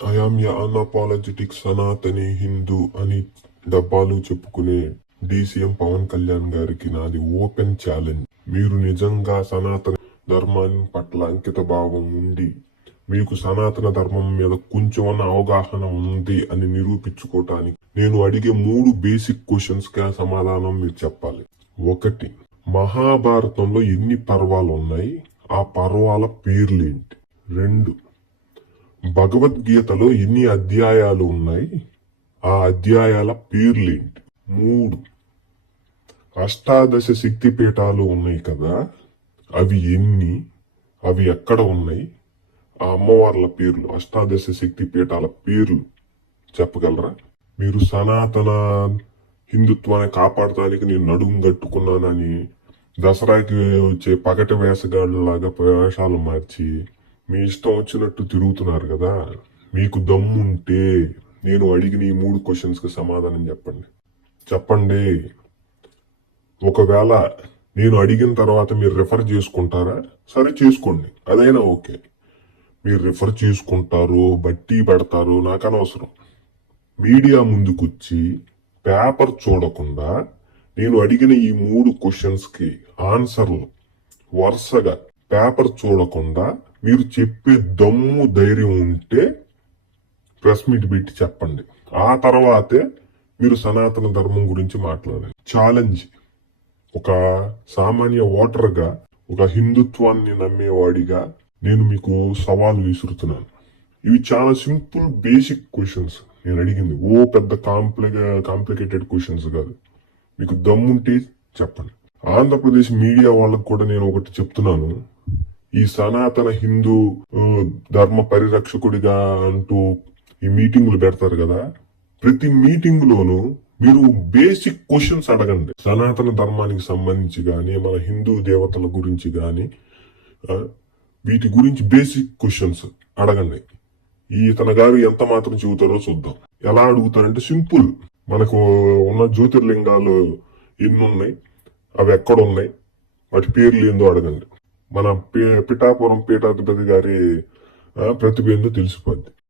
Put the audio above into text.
I am a unapologetic Sanatani Hindu అని డబ్బాలు చెప్పుకునే డీసీఎం పవన్ కళ్యాణ్ గారికి నాది ఓపెన్ ఛాలెంజ్. మీరు నిజంగా సనాతన ధర్మాన్ని పట్ల అంకిత భావం ఉండి మీకు సనాతన ధర్మం మీద కొంచెం అవగాహన ఉంది అని నిరూపించుకోవటానికి నేను అడిగే 3 బేసిక్ క్వశ్చన్స్ కి సమాధానం మీరు చెప్పాలి. 1, మహాభారతంలో ఎన్ని పర్వాలు ఉన్నాయి, ఆ పర్వాల పేర్లేంటి? 2, భగవద్గీతలో ఎన్ని అధ్యాయాలు ఉన్నాయి, ఆ అధ్యాయాల పేర్లేంటి? 3, అష్టాదశ శక్తి పీఠాలు ఉన్నాయి కదా, అవి ఎన్ని, అవి ఎక్కడ ఉన్నాయి, ఆ అమ్మవార్ల పేర్లు, అష్టాదశ శక్తి పీఠాల పేర్లు చెప్పగలరా? మీరు సనాతన హిందుత్వాన్ని కాపాడటానికి నేను నడుము కట్టుకున్నానని దసరాకి వచ్చే పగటి వేసగాళ్ళలాగా వేషాలు మార్చి మీ ఇష్టం వచ్చినట్టు తిరుగుతున్నారు కదా. మీకు దమ్ముంటే నేను అడిగిన ఈ 3 క్వశ్చన్స్ కి సమాధానం చెప్పండి. ఒకవేళ నేను అడిగిన తర్వాత మీరు రిఫర్ చేసుకుంటారా? సరే చేసుకోండి, అదైనా ఓకే. మీరు రిఫర్ చేసుకుంటారు, బట్టి పెడతారు, నాకు అనవసరం. మీడియా ముందుకొచ్చి పేపర్ చూడకుండా నేను అడిగిన ఈ 3 క్వశ్చన్స్ కి ఆన్సర్లు వరుసగా పేపర్ చూడకుండా మీరు చెప్పే దమ్ము ధైర్యం ఉంటే ప్రెస్ మీట్ పెట్టి చెప్పండి. ఆ తర్వాతే మీరు సనాతన ధర్మం గురించి మాట్లాడాలి. ఛాలెంజ్. ఒక సామాన్య ఓటర్గా, ఒక హిందుత్వాన్ని నమ్మేవాడిగా నేను మీకు సవాల్ విసురుతున్నాను. ఇవి చాలా సింపుల్ బేసిక్ క్వశ్చన్స్ నేను అడిగింది. పెద్ద కాంప్లికేటెడ్ క్వశ్చన్స్ కాదు. మీకు దమ్ముంటే చెప్పండి. ఆంధ్రప్రదేశ్ మీడియా వాళ్ళకు కూడా నేను ఒకటి చెప్తున్నాను. ఈ సనాతన హిందూ ధర్మ పరిరక్షకుడిగా అంటూ ఈ మీటింగులు పెడతారు కదా, ప్రతి మీటింగ్ లోనూ మీరు బేసిక్ క్వశ్చన్స్ అడగండి. సనాతన ధర్మానికి సంబంధించి గాని, మన హిందూ దేవతల గురించి గాని, వీటి గురించి బేసిక్ క్వశ్చన్స్ అడగండి. ఇతను గారు ఎంత మాత్రం చెబుతారో చూద్దాం. ఎలా అడుగుతారంటే సింపుల్. మనకు ఉన్న జ్యోతిర్లింగాలు ఎన్ని ఉన్నాయి, అవి ఎక్కడ ఉన్నాయి, వాటి పేర్లు ఏందో అడగండి. మన పిఠాపురం పీఠాధిపతి గారి ప్రతిభ ఏందో తెలిసిపోద్ది.